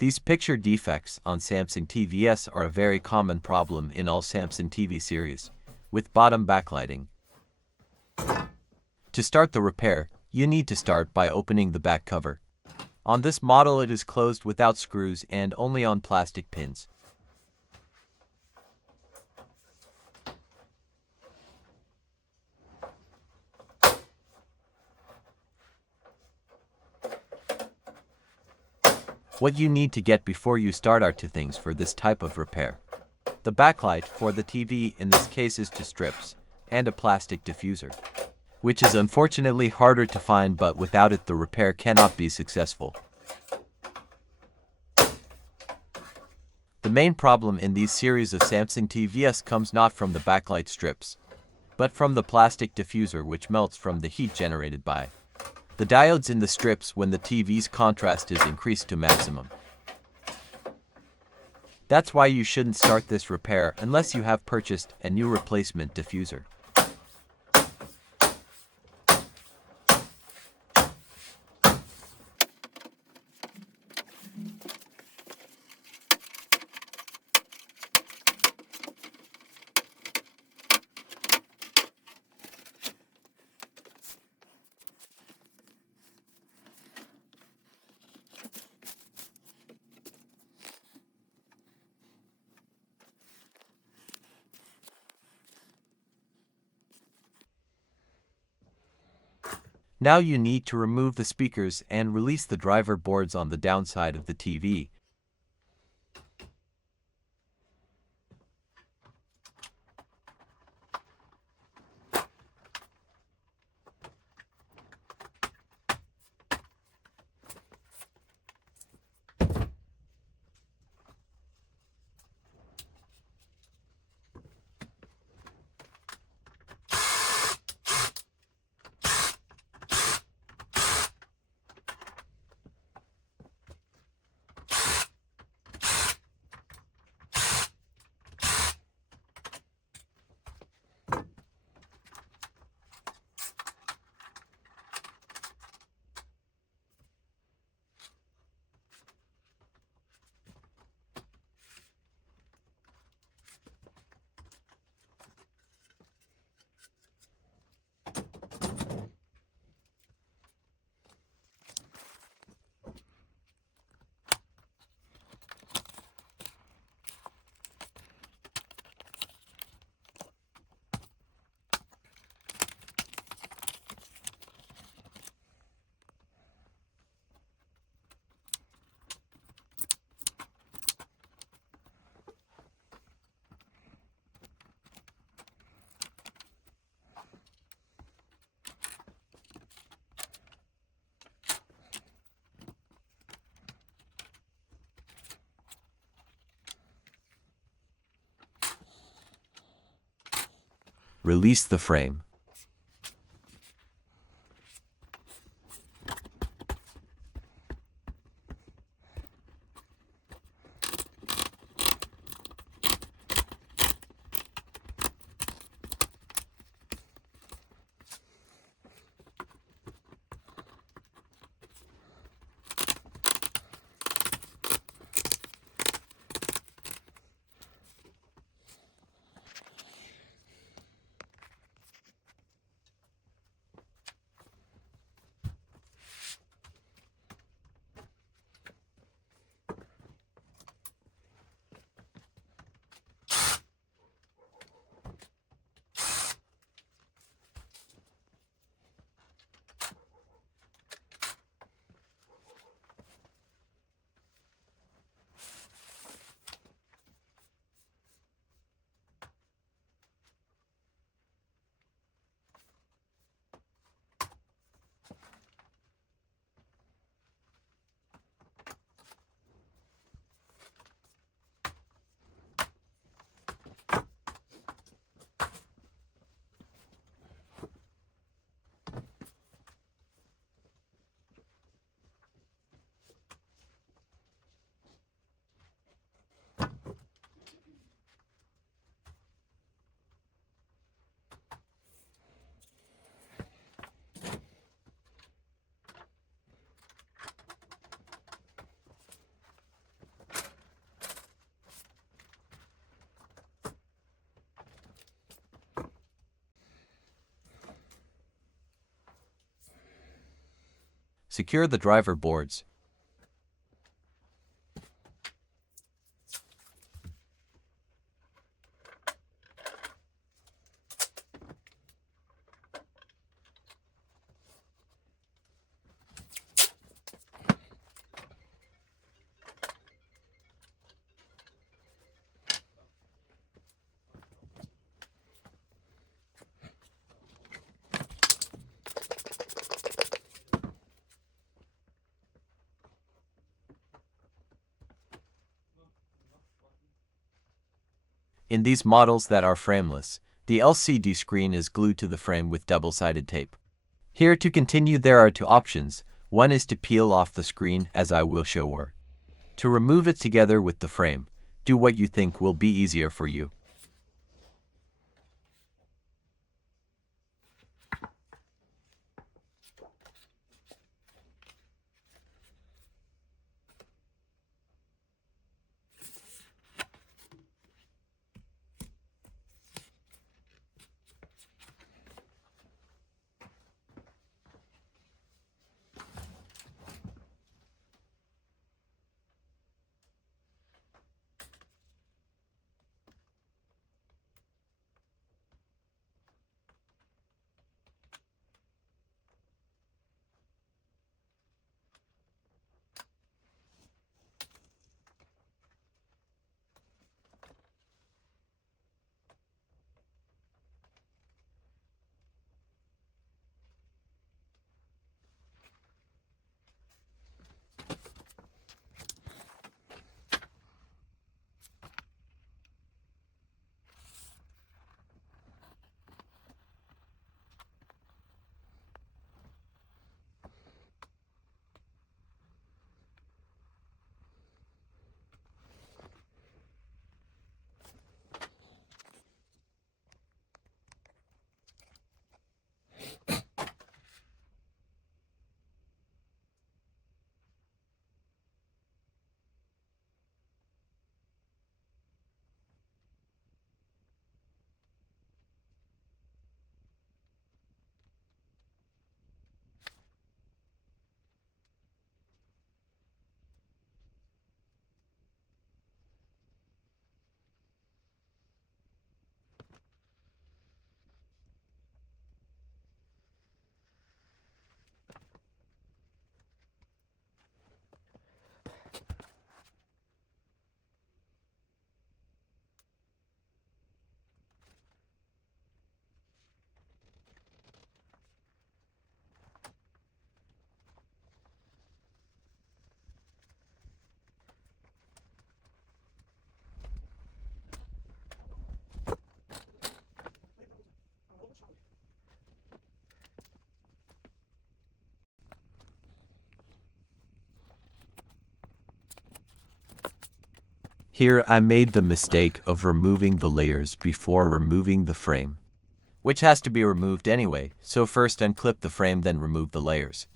These picture defects on Samsung TVs are a very common problem in all Samsung TV series, with bottom backlighting. To start the repair, you need to start by opening the back cover. On this model it is closed without screws and only on plastic pins. What you need to get before you start are two things for this type of repair. The backlight for the TV in this case is two strips, and a plastic diffuser, which is unfortunately harder to find, but without it the repair cannot be successful. The main problem in these series of Samsung TVs comes not from the backlight strips, but from the plastic diffuser, which melts from the heat generated by the diodes in the strips when the TV's contrast is increased to maximum. That's why you shouldn't start this repair unless you have purchased a new replacement diffuser. Now you need to remove the speakers and release the driver boards on the downside of the TV. Release the frame. Secure the driver boards. In these models that are frameless, the LCD screen is glued to the frame with double-sided tape. Here to continue there are two options. One is to peel off the screen, as I will show, or to remove it together with the frame. Do what you think will be easier for you. Here I made the mistake of removing the layers before removing the frame, which has to be removed anyway, so first unclip the frame, then remove the layers.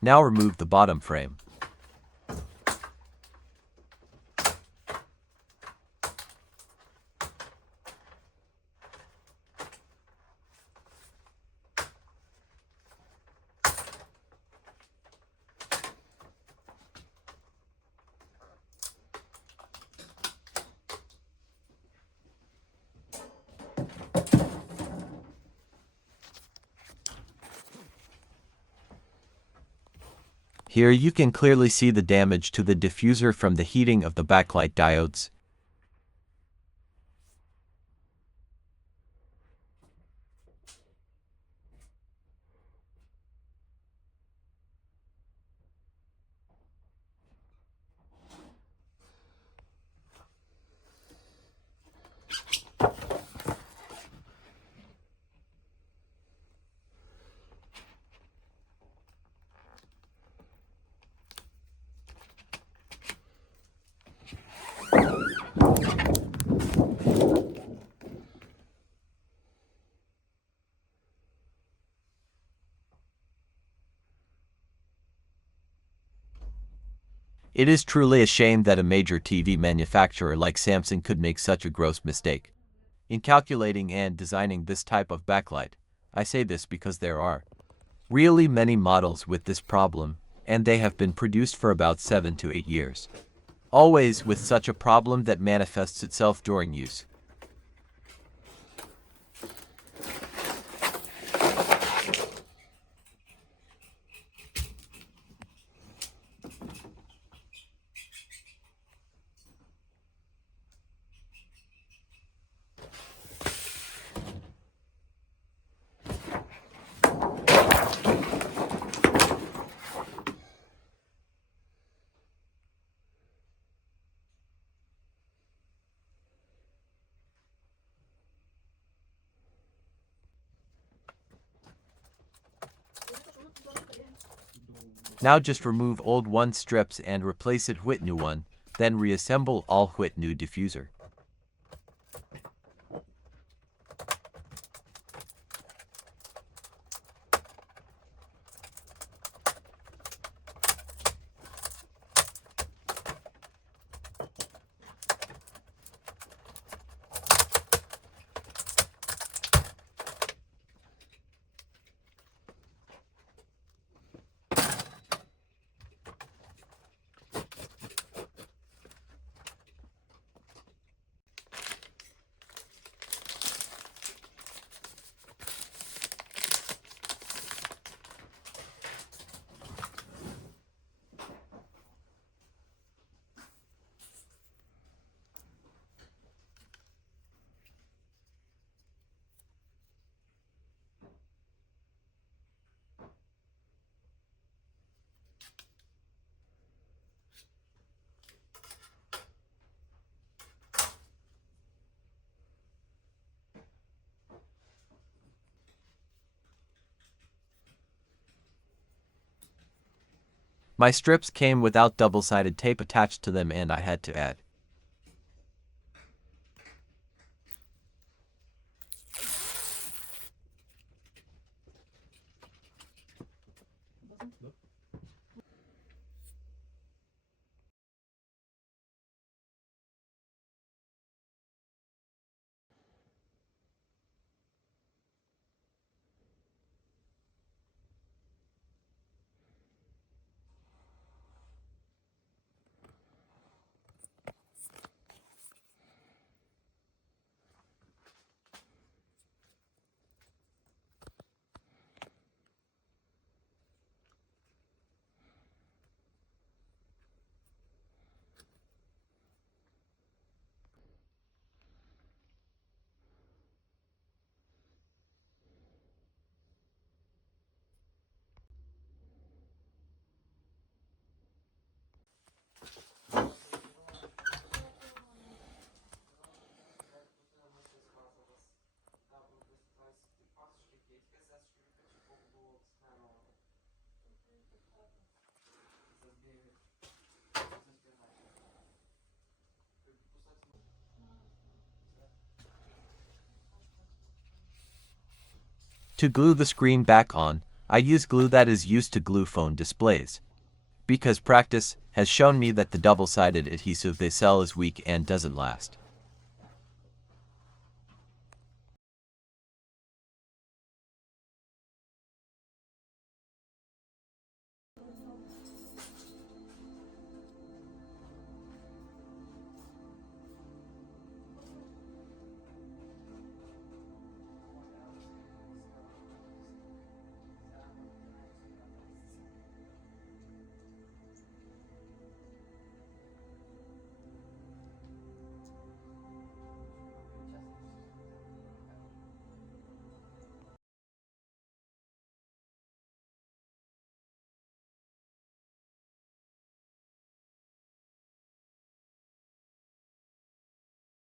Now remove the bottom frame. Here you can clearly see the damage to the diffuser from the heating of the backlight diodes. It is truly a shame that a major TV manufacturer like Samsung could make such a gross mistake in calculating and designing this type of backlight. I say this because there are really many models with this problem, and they have been produced for about 7 to 8 years. Always with such a problem that manifests itself during use. Now just remove old one strips and replace it with new one, then reassemble all with new diffuser. My strips came without double-sided tape attached to them and I had to add to glue the screen back on. I use glue that is used to glue phone displays, because practice has shown me that the double-sided adhesive they sell is weak and doesn't last.